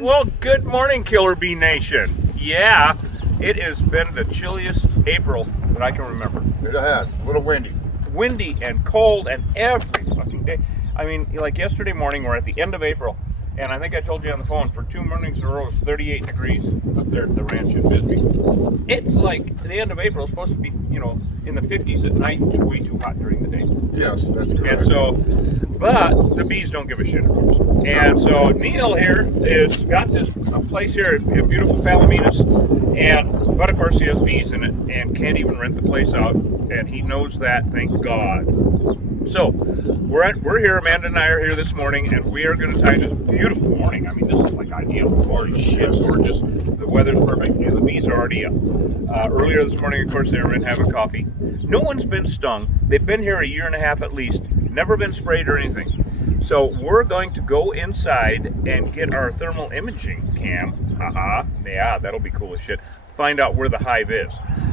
Well, good morning, Killer Bee Nation. Yeah, it has been the chilliest April that I can remember. It has. A little windy. Windy and cold and every fucking day. I mean, like yesterday morning, we're at the end of April, and I think I told you on the phone, for 2 mornings in a row, it's 38 degrees up there at the ranch in Bisbee. It's like the end of April. It's supposed to be, you know, in the 50s at night. It's way too hot during the day. Yes, that's correct. And so, but the bees don't give a shit, of course. And so Neil here is got this place here in beautiful Palominas, but of course he has bees in it and can't even rent the place out, and he knows that, thank God. So we're here. Amanda and I are here this morning, and we are going to tie this beautiful morning. I mean, this is like ideal. Holy shit, gorgeous. The weather's perfect, and the bees are already up. Earlier this morning, of course, they were in having coffee. No one's been stung. They've been here a year and a half at least. Never been sprayed or anything. So we're going to go inside and get our thermal imaging cam. Haha, yeah, that'll be cool as shit. Find out where the hive is,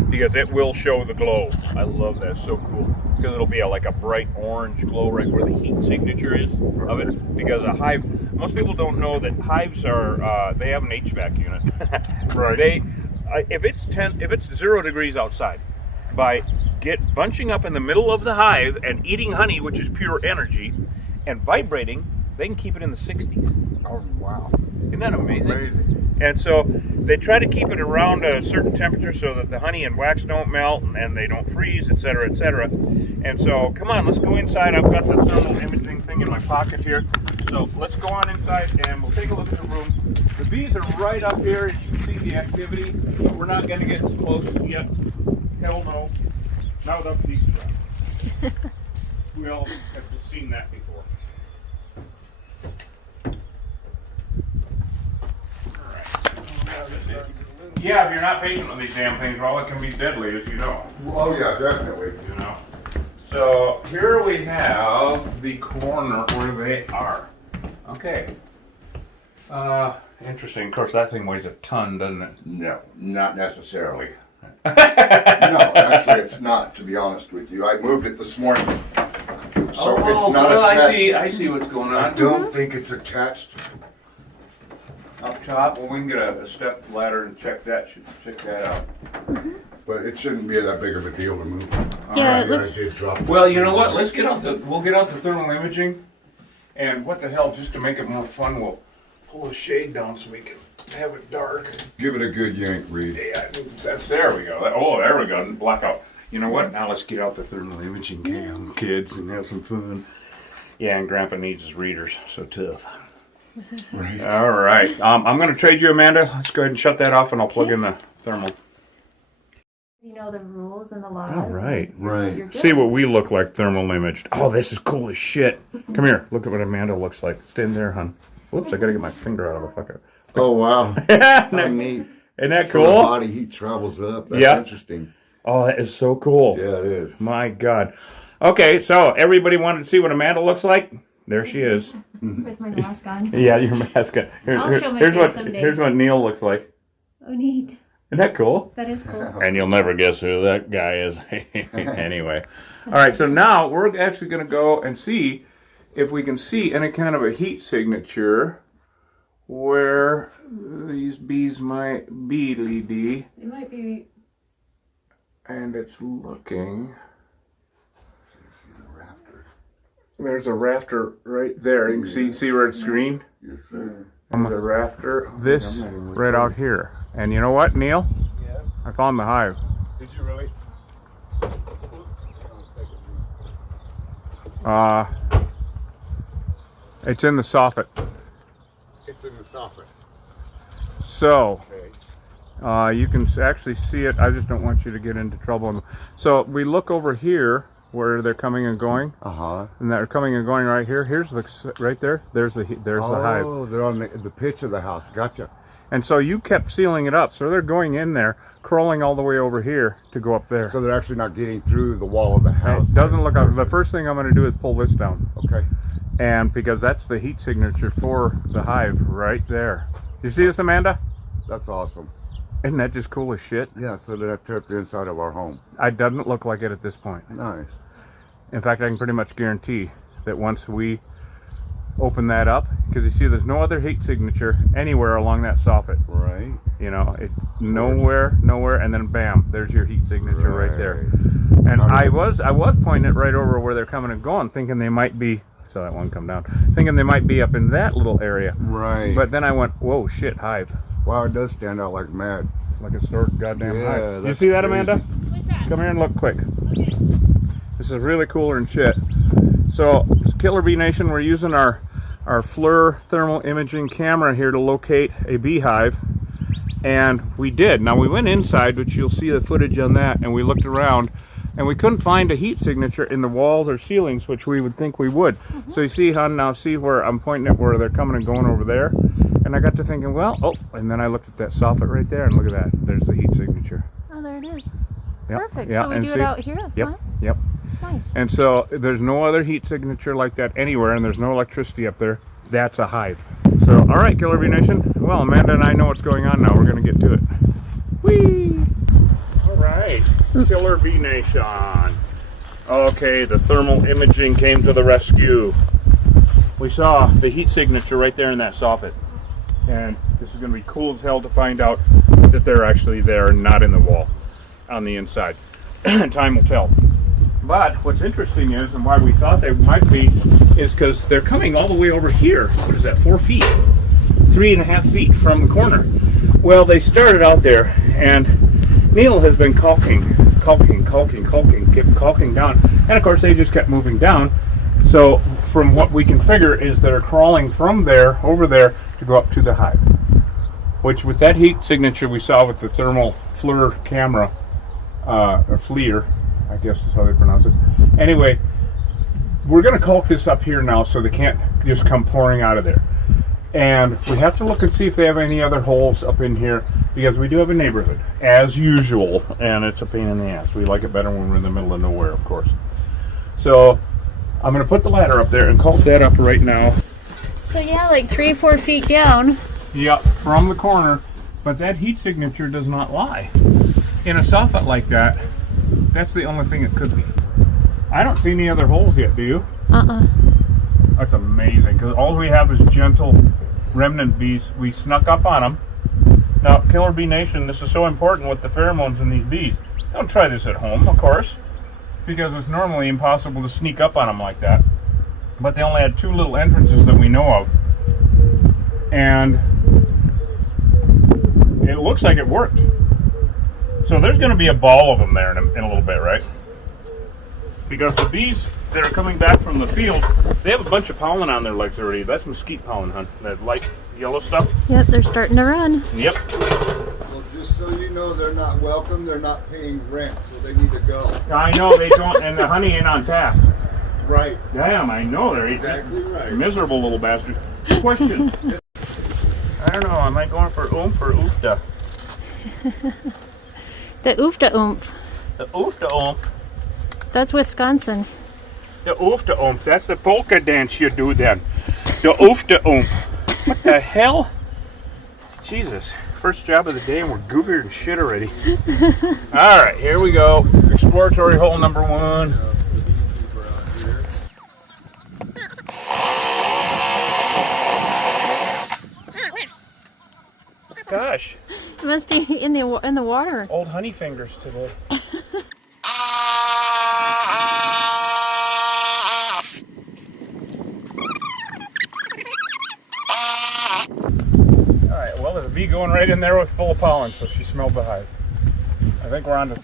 because it will show the glow. I love that. It's so cool, because it'll be like a bright orange glow right where the heat signature is of it. Because a hive, most people don't know that hives are they have an HVAC unit. Right. If it's 0 degrees outside, by bunching up in the middle of the hive and eating honey, which is pure energy, and vibrating, they can keep it in the 60s. Oh, wow. Isn't that amazing? Amazing. And so they try to keep it around a certain temperature so that the honey and wax don't melt and they don't freeze, etc., etc. And so, come on, let's go inside. I've got the thermal imaging thing in my pocket here. So let's go on inside and we'll take a look at the room. The bees are right up here, as you can see the activity, but we're not going to get close yet. Hell no. Not without the bees. We all have seen that before. Yeah, if you're not patient with these damn things, well, it can be deadly, as you know. Oh, yeah, definitely. You know. So here we have the corner where they are. Okay. Interesting. Of course, that thing weighs a ton, doesn't it? No, not necessarily. No, actually, it's not, to be honest with you. I moved it this morning. So it's not attached. I see what's going on. I don't think it's attached. Up top, well, we can get a step ladder and check that out. But it shouldn't be that big of a deal to move. Yeah, it I looks. did drop it. Well, you know what? We'll get out the thermal imaging, and what the hell? Just to make it more fun, we'll pull the shade down so we can have it dark. Give it a good yank, Reed. Yeah, there we go. There we go. Blackout. You know what? Now let's get out the thermal imaging cam, kids, and have some fun. Yeah, and Grandpa needs his readers. So tough. Right. All right. I'm going to trade you, Amanda. Let's go ahead and shut that off, and I'll plug in the thermal. You know the rules and the laws. All right. Right. You're good. See what we look like thermal imaged. Oh, this is cool as shit. Come here. Look at what Amanda looks like. Stand there, hon. Whoops, I got to get my finger out of the fucker. Oh, wow. Isn't How neat. that So the cool? body heat travels up. That's Yeah. interesting. Oh, that is so cool. Yeah, it is. My God. Okay, so everybody wanted to see what Amanda looks like? There she is. With my mask on. Yeah, your mask. I'll show my face someday. Here's what Neil looks like. Oh, neat. Isn't that cool? That is cool. And you'll never guess who that guy is. Anyway. All right, so now we're actually going to go and see if we can see any kind of a heat signature where these bees might be, Lee. It might be. And it's looking. There's a rafter right there. You can see where it's green? Yes, sir. On the rafter. This right out here. And you know what, Neil? Yes. I found the hive. Did you really? It's in the soffit. It's in the soffit. So, Okay. you can actually see it. I just don't want you to get into trouble. So we look over here where they're coming and going. Uh-huh. And they're coming and going right here. Here's the right there. There's the hive. Oh, they're on the pitch of the house. Gotcha. And so you kept sealing it up. So they're going in there, crawling all the way over here to go up there. So they're actually not getting through the wall of the house. It doesn't look like. The first thing I'm going to do is pull this down. Okay. And because that's the heat signature for the hive right there. You see this, Amanda? That's awesome. Isn't that just cool as shit? Yeah, so that took the inside of our home. It doesn't look like it at this point. Nice. In fact, I can pretty much guarantee that once we open that up, because you see there's no other heat signature anywhere along that soffit. Right. You know, nowhere, and then bam, there's your heat signature right there. And I was pointing it right over where they're coming and going, thinking they might be. So that one come down, thinking they might be up in that little area. Right. But then I went, whoa, shit, Hive. Wow, it does stand out like mad. Like a historic goddamn Yeah, Hive. You see that, Amanda? What's that? Come here and look quick. Okay. This is really cooler than shit. So, Killer Bee Nation, we're using our FLIR thermal imaging camera here to locate a beehive. And we did. Now we went inside, which you'll see the footage on that, and we looked around, and we couldn't find a heat signature in the walls or ceilings, which we would think we would. So you see, hon, now see where I'm pointing at where they're coming and going over there? And I got to thinking, well, oh, and then I looked at that soffit right there, and look at that. There's the heat signature. Oh, there it is. Yep. Perfect. Yeah, So we and do see, it out here? Yep, Huh? yep. Nice. And so there's no other heat signature like that anywhere, and there's no electricity up there. That's a Hive. So, all right, Killer Bee Nation. Well, Amanda and I know what's going on now. We're going to get to it. Whee! All right, Killer Bee Nation. Okay, the thermal imaging came to the rescue. We saw the heat signature right there in that soffit. And this is going to be cool as hell to find out that they're actually there and not in the wall on the inside. Time will tell. But what's interesting is, and why we thought they might be, is because they're coming all the way over here. What is that, 4 feet? 3.5 feet from the corner. Well, they started out there, and Neil has been caulking, kept caulking down. And of course, they just kept moving down. So from what we can figure is they're crawling from there, over there, to go up to the hive. Which with that heat signature we saw with the thermal FLIR camera, or FLIR, I guess is how they pronounce it. Anyway, we're going to caulk this up here now so they can't just come pouring out of there. And we have to look and see if they have any other holes up in here, because we do have a neighborhood, as usual, and it's a pain in the ass. We like it better when we're in the middle of nowhere, of course. So I'm going to put the ladder up there and caulk that up right now. So yeah, like 3 or 4 feet down. Yep, from the corner, but that heat signature does not lie. In a soffit like that, that's the only thing it could be. I don't see any other holes yet, do you? That's amazing, because all we have is gentle remnant bees. We snuck up on them. Now, Killer Bee Nation, this is so important with the pheromones in these bees. Don't try this at home, of course, because it's normally impossible to sneak up on them like that. But they only had 2 little entrances that we know of. And it looks like it worked. So there's going to be a ball of them there in a little bit, right? Because the bees that are coming back from the field, they have a bunch of pollen on their legs already. That's mesquite pollen, hon. That light yellow stuff. Yep, they're starting to run. Yep. Well, just so you know, they're not welcome. They're not paying rent, so they need to go. I know they don't, and the honey ain't on tap. Right. Damn, I know they're Exactly right. miserable little bastards. Question. I don't know. Am I going for oomph or oofta? The oofta oomph. The oofta oomph. That's Wisconsin. The oofta oomph. That's the polka dance you do then. The oofta oomph. What the hell? Jesus. First job of the day and we're goofier than shit already. Alright, here we go. Exploratory hole number 1. Gosh. It must be in the water. Old honey fingers today. Alright, well there's a bee going right in there with full of pollen, so she smelled the hive. I think we're on to...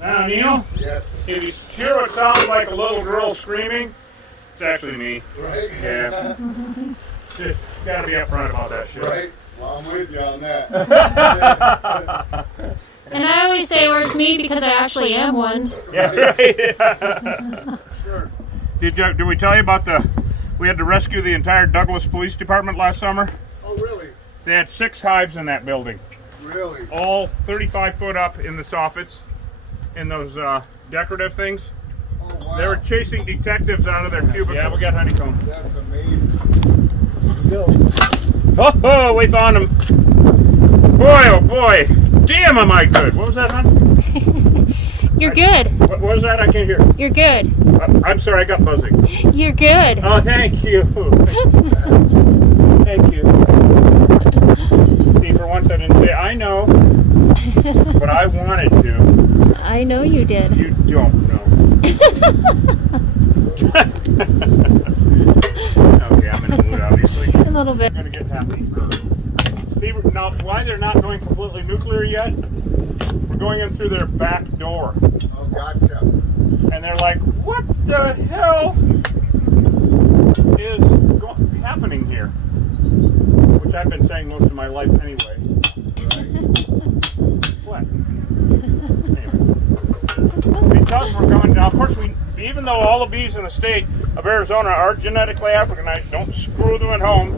Now Neil? Yes. Can you hear what sounds like a little girl screaming? It's actually me. Right? Yeah. Just gotta be upfront about that shit. Right? Well, I'm with you on that. And I always say where it's me because I actually am one. Yeah, right. Sure. Did we tell you about we had to rescue the entire Douglas Police Department last summer? Oh, really? They had 6 hives in that building. Really? All 35 foot up in the soffits, in those decorative things. Oh, wow. They were chasing detectives out of their cubicles. Yeah, we got honeycomb. That's amazing. Oh, we found him. Boy, oh boy. Damn, am I good. What was that, hon? You're good. What was that? I can't hear. You're good. I'm sorry, I got buzzing. You're good. Oh, thank you. Thank you. See, for once I didn't say I know, but I wanted to. I know you did. You don't know. Okay, I'm in the mood, obviously. A little bit. I'm gonna get happy. See, now, why they're not going completely nuclear yet? We're going in through their back door. Oh, gotcha. And they're like, what the hell is happening here? Which I've been saying most of my life anyway. What? Anyway. Because we're going, now of course, even though all the bees in the state of Arizona are genetically Africanized, don't screw them at home,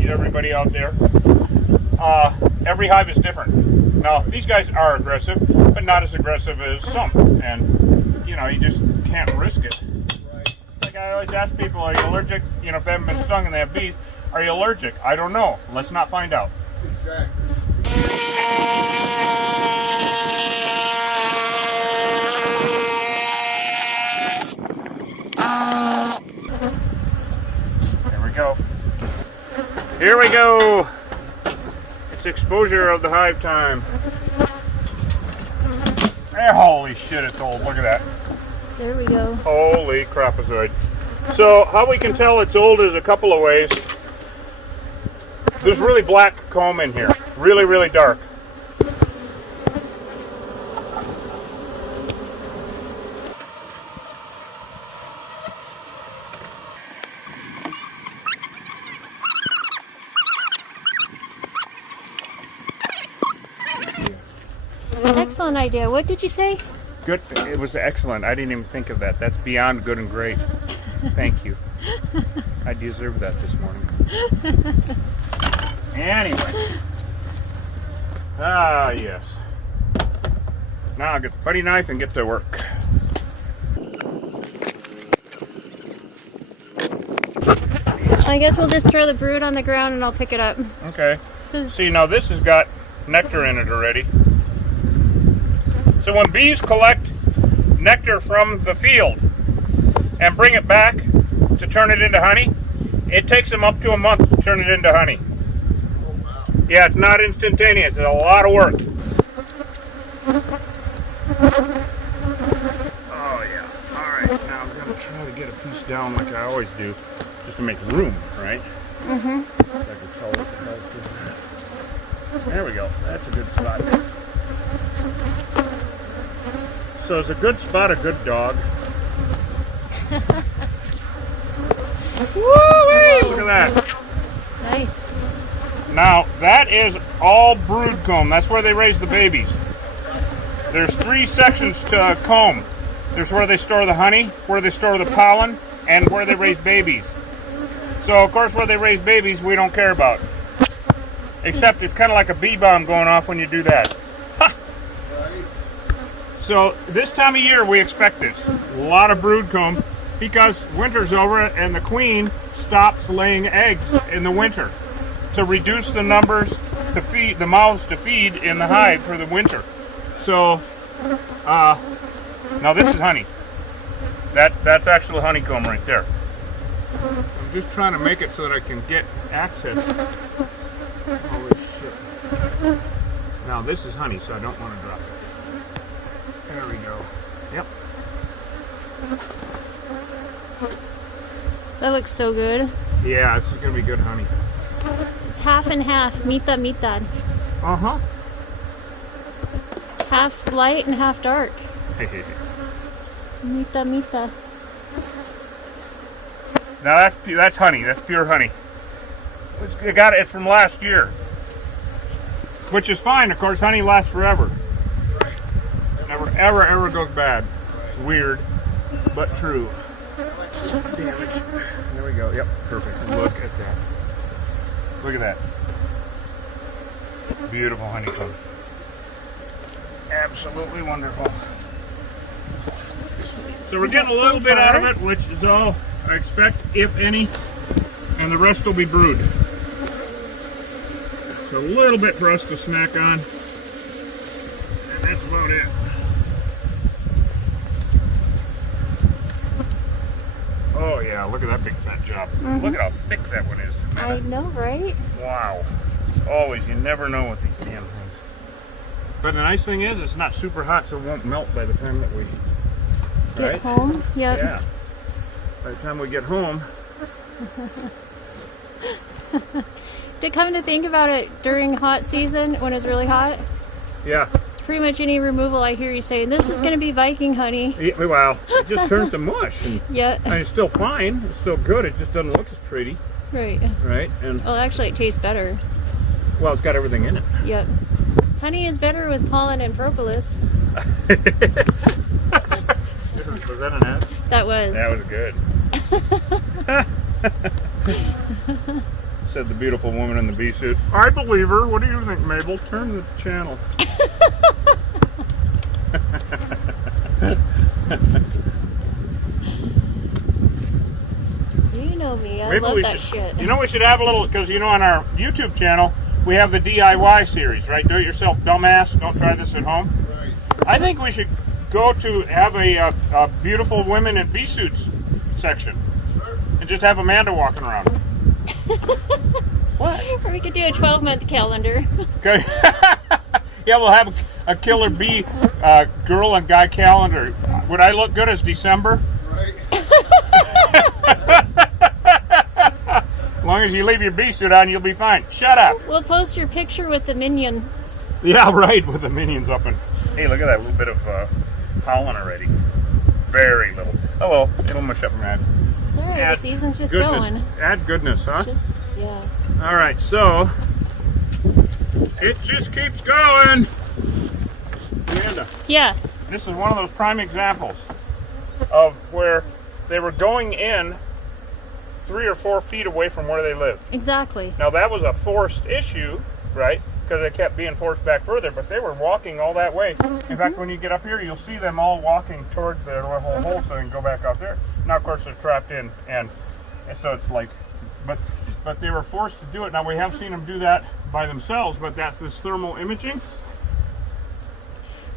everybody out there. Every hive is different. Now, these guys are aggressive, but not as aggressive as some. And, you know, you just can't risk it. Right. Like I always ask people, are you allergic? You know, if they haven't been stung and they have bees, are you allergic? I don't know. Let's not find out. Exactly. There we go. Here we go. It's exposure of the hive time. Holy shit, it's old. Look at that. There we go. Holy crapazoid. So how we can tell it's old is a couple of ways. There's really black comb in here. Really, really dark. Excellent idea. What did you say? Good. It was excellent. I didn't even think of that. That's beyond good and great. Thank you. I deserved that this morning. Anyway. Ah, yes. Now I'll get the putty knife and get to work. I guess we'll just throw the brood on the ground and I'll pick it up. Okay. 'Cause- See, now this has got nectar in it already. So when bees collect nectar from the field and bring it back to turn it into honey, it takes them up to a month to turn it into honey. Yeah, it's not instantaneous. It's a lot of work. Oh, yeah. All right. Now I'm going to try to get a piece down like I always do, just to make room, right? Mm-hmm. If I can tell what the hell's doing that. There we go. That's a good spot. So it's a good spot, a good dog. Woo-wee! Look at that. Nice. Now, that is all brood comb. That's where they raise the babies. There's 3 sections to a comb. There's where they store the honey, where they store the pollen, and where they raise babies. So, of course, where they raise babies, we don't care about. Except it's kind of like a bee bomb going off when you do that. Ha! So, this time of year, we expect this. A lot of brood comb because winter's over and the queen stops laying eggs in the winter to reduce the numbers to feed the mouths to feed in the hive for the winter. So now this is honey. That's actual honeycomb right there. I'm just trying to make it so that I can get access. Holy shit. Now this is honey, so I don't want to drop it. There we go. Yep. That looks so good. Yeah, this is gonna be good honey. It's half and half. Mitad. Uh-huh. Half light and half dark. Mitad. Now that's honey. That's pure honey. It's from last year, which is fine. Of course, honey lasts forever. Never, ever goes bad. Weird, but true. Damage. There we go. Yep, perfect. Look at that. Look at that. Beautiful honeycomb. Absolutely wonderful. So we're getting a little bit out of it, which is all I expect, if any, and the rest will be brood. So a little bit for us to snack on, and that's about it. Yeah, look at that big fat job. Look at how thick that one is. I know, right? Wow. Always, you never know with these damn things. But the nice thing is, it's not super hot, so it won't melt by the time that we Get home. Yep. Yeah. By the time we get home. To come to think about it, during hot season, when it's really hot, Yeah. pretty much any removal I hear you saying, this is going to be Viking honey. Yeah, well, it just turns to mush. And, Yeah. I mean, it's still fine. It's still good. It just doesn't look as pretty. Right. Right? And Well, actually, it tastes better. well, it's got everything in it. Yep. Honey is better with pollen and propolis. Was that an ad? That was. That was good. Said the beautiful woman in the bee suit. I believe her. What do you think, Mabel? Turn the channel. You know me. I Maybe love we that should. shit. You know, we should have a little, because you know, on our YouTube channel we have the DIY series, right? Do it yourself, dumbass. Don't try this at home. Right. I think we should go to have a beautiful women in bee suits section, Sure. and just have Amanda walking around. What? Or we could do a 12-month calendar. Okay. Yeah, we'll have a killer bee girl and guy calendar. Would I look good as December? Right. As long as you leave your bee suit on, you'll be fine. Shut up. We'll post your picture with the minion. Yeah, right, with the minions up and... Hey, look at that little bit of pollen already. Very little. Oh well, it'll mush up, man. It's alright, the season's just goodness. going. Add goodness, huh? Yeah. Alright, so... It just keeps going. Amanda, Yeah. this is one of those prime examples of where they were going in 3 or 4 feet away from where they lived. Exactly. Now that was a forced issue, right? Because they kept being forced back further, but they were walking all that way. In fact, when you get up here, you'll see them all walking towards their little hole so they can go back out there. Now, of course, they're trapped in, and so it's like, but they were forced to do it. Now, we have seen them do that by themselves, but that's this thermal imaging.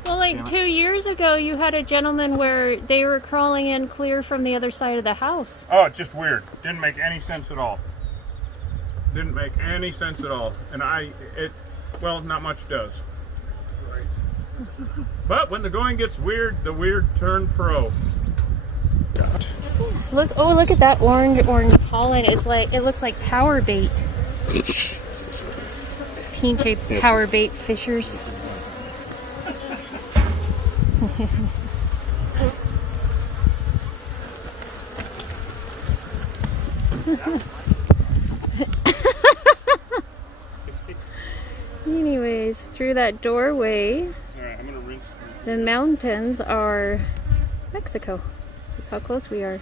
Well, like 2 years ago, you had a gentleman where they were crawling in clear from the other side of the house. Oh, it's just weird. Didn't make any sense at all. Didn't make any sense at all. And well, not much does. Right. But when the going gets weird, the weird turn pro. God. Look at that orange pollen. It's like, it looks like power bait. Pinche power bait fishers. Anyways, through that doorway, Alright, I'm gonna rinse this. the mountains are Mexico. That's how close we are.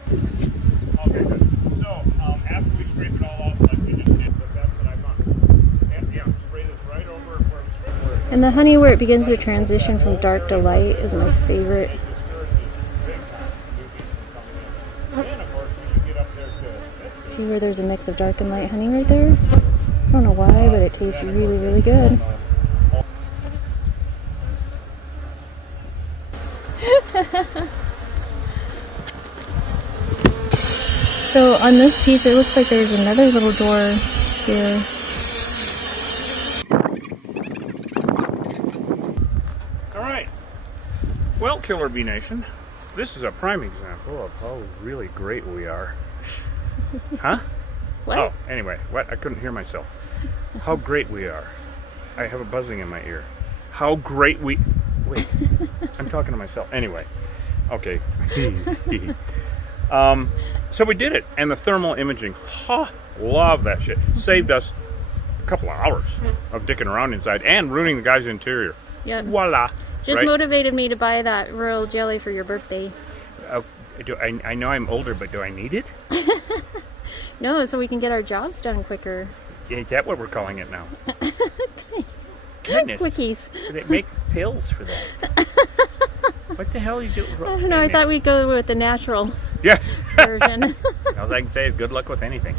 Okay, good. So, after we scrape it all off like we just did, but that's what I found. And yeah, spray this right over where we scraped it. And the honey where it begins to transition from dark to light is my favorite. It discourages big time new bees from coming in. And of course, when you get up there to See where there's a mix of dark and light honey right there? I don't know why, but it tastes really, really good. So on this piece, it looks like there's another little door here. Alright. Well, Killer Bee Nation, this is a prime example of how really great we are. Huh? What? Oh, anyway, what? I couldn't hear myself. How great we are. I have a buzzing in my ear. How great we... Wait, I'm talking to myself. Anyway, okay. So we did it, and the thermal imaging. Love that shit. Saved us a couple of hours of dicking around inside and ruining the guy's interior. Yeah. Voila. Just right? motivated me to buy that royal jelly for your birthday. I know I'm older, but do I need it? No, so we can get our jobs done quicker. Is that what we're calling it now? Goodness. Quickies. They make pills for that. What the hell are you doing? I don't know, I thought we'd go with the natural Yeah. version. All I can say is good luck with anything.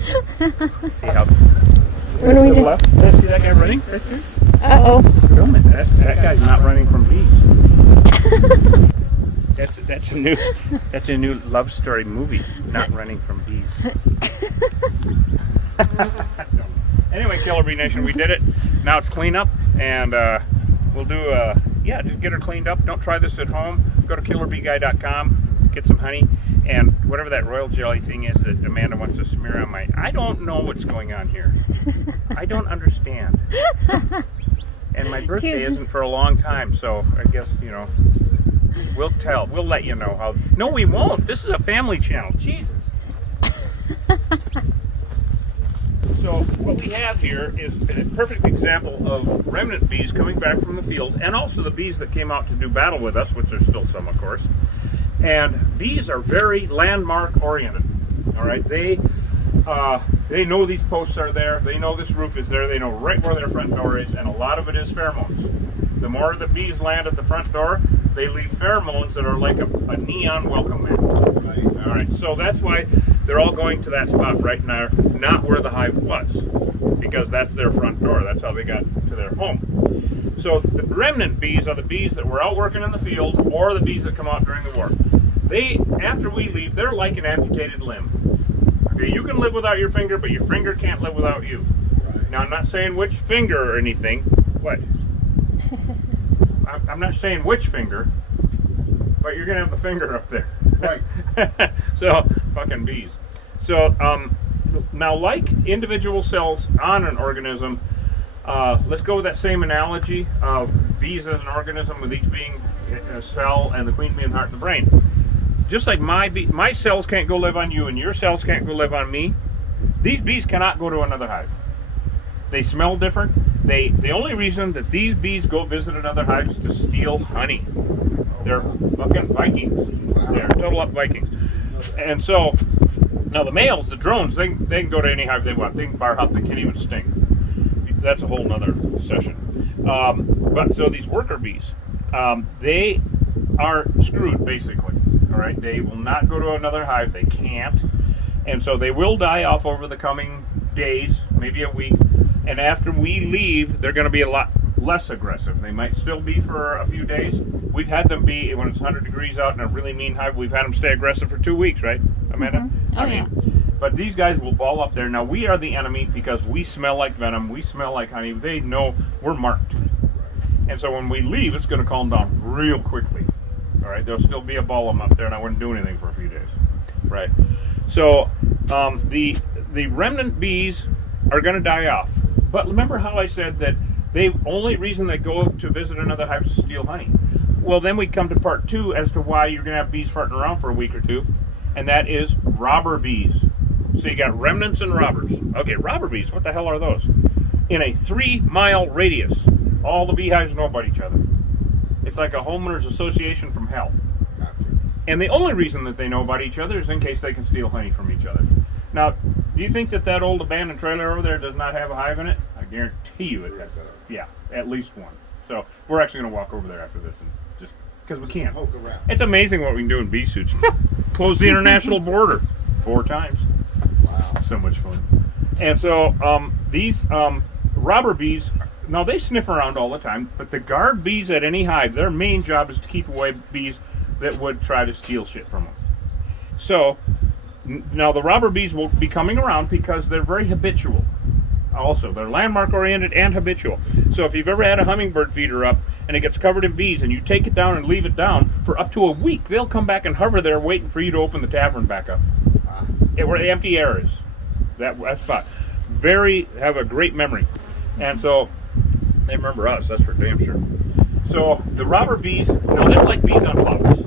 See how... What do we do? Left. See that guy running? Right there? Uh-oh. Film it. That guy's not running from bees. That's a new love story movie. Not running from bees. Anyway, Killer Bee Nation, we did it. Now it's cleanup, and we'll do just get her cleaned up. Don't try this at home. Go to killerbeeguy.com, get some honey, and whatever that royal jelly thing is that Amanda wants to smear on my. I don't know what's going on here. I don't understand. And my birthday isn't for a long time, so I guess, we'll tell. We'll let you know how. No, we won't. This is a family channel. Jesus. So what we have here is a perfect example of remnant bees coming back from the field, and also the bees that came out to do battle with us, which there's still some, of course. And bees are very landmark oriented. All right, they know these posts are there. They know this roof is there. They know right where their front door is, and a lot of it is pheromones. The more the bees land at the front door, they leave pheromones that are like a neon welcome mat. Right. All right, so that's why they're all going to that spot right now, not where the hive was, because that's their front door. That's how they got to their home. So the remnant bees are the bees that were out working in the field, or the bees that come out during the war. They, after we leave, they're like an amputated limb. Okay, you can live without your finger, but your finger can't live without you. Right. Now, I'm not saying which finger or anything. What? I'm not saying which finger, but you're going to have the finger up there. Right. So, fucking bees. So, now, like individual cells on an organism, let's go with that same analogy of bees as an organism, with each being a cell and the queen being the heart and the brain. Just like my cells can't go live on you and your cells can't go live on me, these bees cannot go to another hive. They smell different. The only reason that these bees go visit another hive is to steal honey. They're fucking Vikings. They're total up Vikings. And so, now the males, the drones, they can go to any hive they want. They can bar hop, they can't even sting. That's a whole nother session. But so these worker bees, they are screwed, basically. All right, they will not go to another hive. They can't. And so they will die off over the coming days, maybe a week. And after we leave, they're going to be a lot less aggressive. They might still be for a few days. We've had them be, when it's 100 degrees out in a really mean hive, we've had them stay aggressive for 2 weeks, right, Amanda? Mm-hmm. Oh, yeah. But these guys will ball up there. Now, we are the enemy because we smell like venom. We smell like honey. They know we're marked. And so when we leave, it's going to calm down real quickly. All right, there'll still be a ball of them up there, and I wouldn't do anything for a few days. Right. So the remnant bees are going to die off. But remember how I said that the only reason they go to visit another hive is to steal honey? Well, then we come to part 2 as to why you're going to have bees farting around for a week or 2, and that is robber bees. So you got remnants and robbers. Okay, robber bees, what the hell are those? In a 3-mile radius, all the beehives know about each other. It's like a homeowners association from hell. And the only reason that they know about each other is in case they can steal honey from each other. Now, do you think that old abandoned trailer over there does not have a hive in it? I guarantee you it has. Yeah, at least one. So we're actually going to walk over there after this, and just because we can. Poke around. It's amazing what we can do in bee suits. Close the international border 4 times. Wow. So much fun. And so these robber bees, now they sniff around all the time, but the guard bees at any hive, their main job is to keep away bees that would try to steal shit from them. So now the robber bees will be coming around because they're very habitual. Also, they're landmark oriented and habitual. So if you've ever had a hummingbird feeder up and it gets covered in bees and you take it down and leave it down for up to a week, they'll come back and hover there waiting for you to open the tavern back up. Where the empty air is. That spot. Have a great memory. And so they remember us, that's for damn sure. So the robber bees, they're like bees on flowers.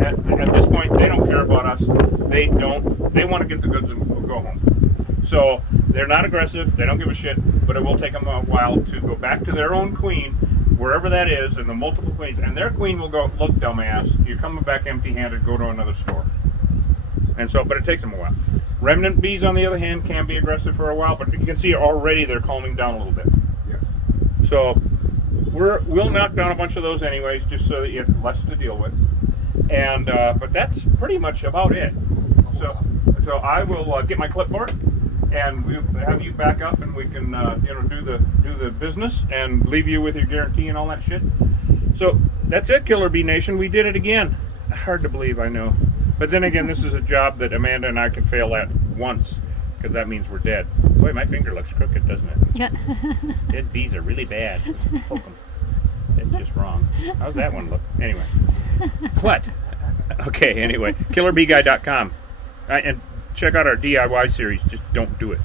At this point, they don't care about us. They want to get the goods and go home. So they're not aggressive. They don't give a shit. But it will take them a while to go back to their own queen, wherever that is, and the multiple queens. And their queen will go, look, dumbass, you're coming back empty-handed. Go to another store. And so, but it takes them a while. Remnant bees, on the other hand, can be aggressive for a while, but you can see already they're calming down a little bit. Yes. So we'll knock down a bunch of those anyways, just so that you have less to deal with. And but that's pretty much about it. So I will get my clipboard, and we'll have you back up, and we can do the business and leave you with your guarantee and all that shit. So that's it, Killer Bee Nation. We did it again. Hard to believe, I know. But then again, this is a job that Amanda and I can fail at once, because that means we're dead. Boy, my finger looks crooked, doesn't it? Yeah. Dead bees are really bad. Poke 'em. It's just wrong. How's that one look? Anyway. What? Okay, anyway. KillerBeeGuy.com. And check out our DIY series. Just don't do it.